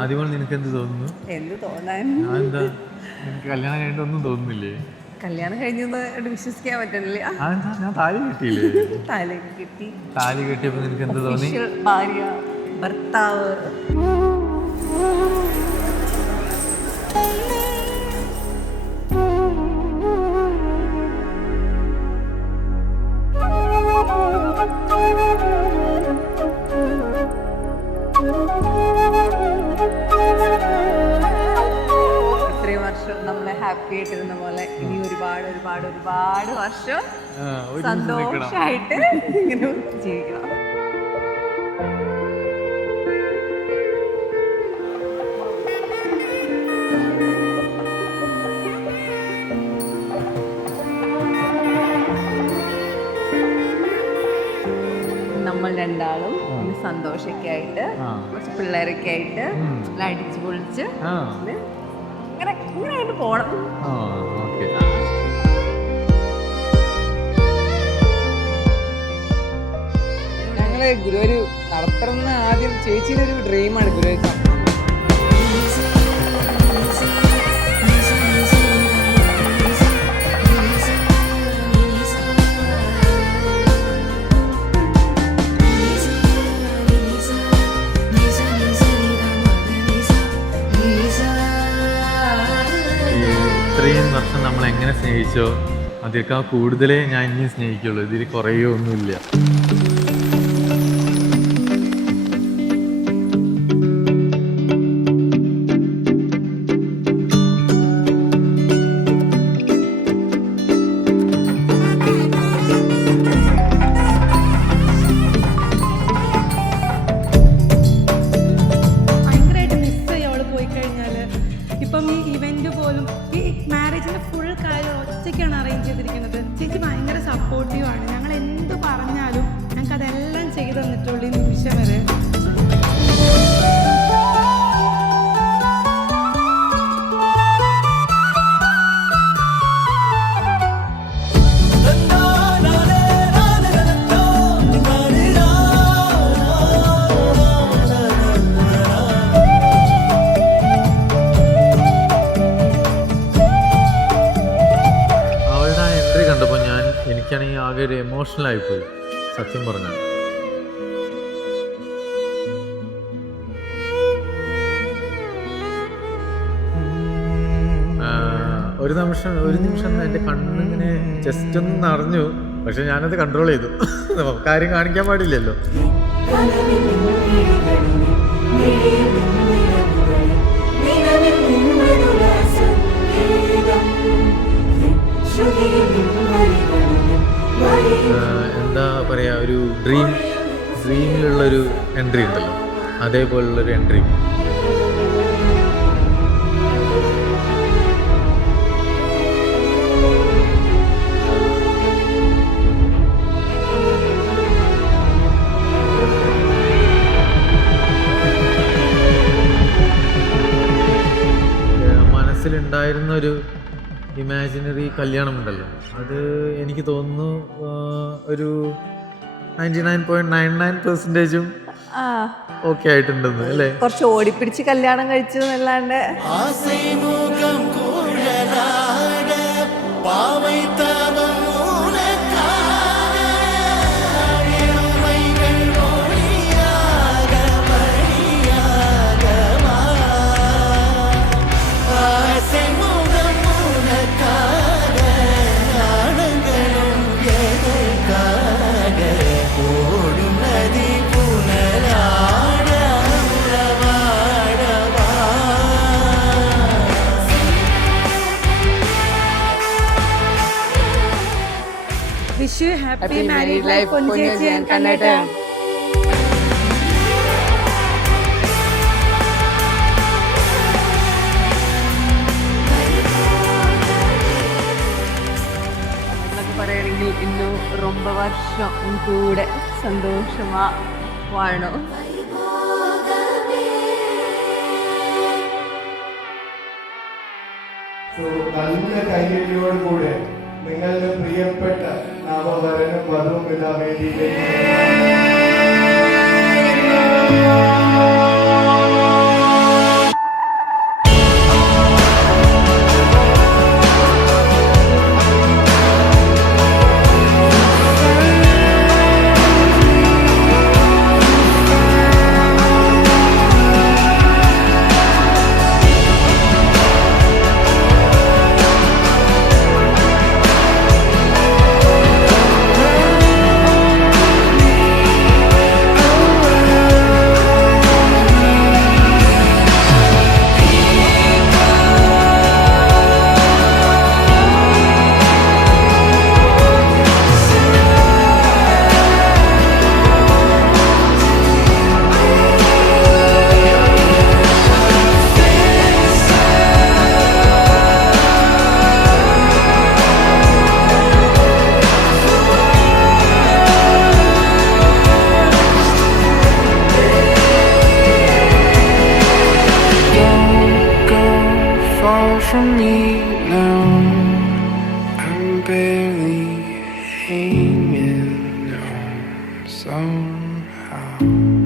ആദ്യമോൾ നിനക്ക് എന്ത് തോന്നുന്നു? എന്ത് തോന്നാൻ? എന്താ നിനക്ക് കല്യാണം കഴിഞ്ഞിട്ട് ഒന്നും തോന്നുന്നില്ലേ? കല്യാണം കഴിഞ്ഞത് വിശ്വസിക്കാൻ പറ്റുന്നില്ല. ഞാൻ താലി കിട്ടിയില്ലേ? താലി കിട്ടി. താലി കെട്ടിയപ്പോൾ നിനക്ക് എന്ത് തോന്നി? ഭാര്യ ഭർത്താവ്. ഇത്രയും വർഷം നമ്മളെ ഹാപ്പി ആയിട്ടിരുന്ന പോലെ ഇനി ഒരുപാട് ഒരുപാട് ഒരുപാട് വർഷം സന്തോഷമായിട്ട് ഇങ്ങനെ ജീവിക്കണം. നമ്മൾ രണ്ടാളും സന്തോഷമൊക്കെ ആയിട്ട് കുറച്ച് പിള്ളേരൊക്കെ ആയിട്ട് അടിച്ചു പൊളിച്ച് ഇങ്ങനെ ഇങ്ങനെ ആയിട്ട് പോണം. ഞങ്ങള് ഗുരുവായൂർ നടത്തണമെന്ന ആദ്യം ചേച്ചിയുടെ ഒരു ഡ്രീമാണ് ഗുരുവായൂർ. ഇത്രയും വർഷം നമ്മൾ എങ്ങനെ സ്നേഹിച്ചോ അതിനേക്കാൾ കൂടുതലേ ഞാൻ ഇനിയും സ്നേഹിക്കുള്ളൂ. ഇതിൽ കുറയോ ഒന്നുമില്ല. അറേഞ്ച് ചെയ്തിരിക്കുന്നത്. ചേച്ചി ഭയങ്കര സപ്പോർട്ടീവാണ്. ഞങ്ങൾ എന്ത് പറഞ്ഞാലും ഞങ്ങൾക്ക് അതെല്ലാം ചെയ്തു തന്നിട്ടുള്ളൂ ഈ നിമിഷം വരെ. എനിക്കാണെങ്കിൽ ആകെ ഒരു എമോഷണൽ ആയിപ്പോയി സത്യം പറഞ്ഞാൽ. ഒരു നിമിഷം എൻ്റെ കണ്ണിങ്ങനെ ജസ്റ്റ് ഒന്ന് നിറഞ്ഞു. പക്ഷെ ഞാനത് കൺട്രോൾ ചെയ്തു. കാര്യം കാണിക്കാൻ പാടില്ലല്ലോ. എന്താ പറയുക, ഒരു ഡ്രീമിലുള്ളൊരു എൻട്രി ഉണ്ടല്ലോ, അതേപോലുള്ളൊരു എൻട്രി. മനസ്സിലുണ്ടായിരുന്നൊരു ഇമാജിനറി കല്യാണം ഉണ്ടല്ലോ, അത് എനിക്ക് തോന്നുന്നു ഒരു 99.99% ഓക്കെ ആയിട്ടുണ്ടെന്ന് അല്ലേ. കുറച്ച് ഓടിപ്പിടിച്ച് കല്യാണം കഴിച്ചു എന്നല്ലാണ്ട് wish you happy married life പൊൻചേച്ചി ആൻഡ് കണ്ണേട്ടൻ. പറയുകയാണെങ്കിൽ ഇന്നും ரொம்ப വർഷം കൂടെ സന്തോഷമാ വാഴണം. നല്ല കൈയടിയോടുകൂടെ നിങ്ങളുടെ പ്രിയപ്പെട്ട നവവരനും വധുവും ഇതാ വേദിയിലേക്ക്. from me now. I'm barely hanging on somehow.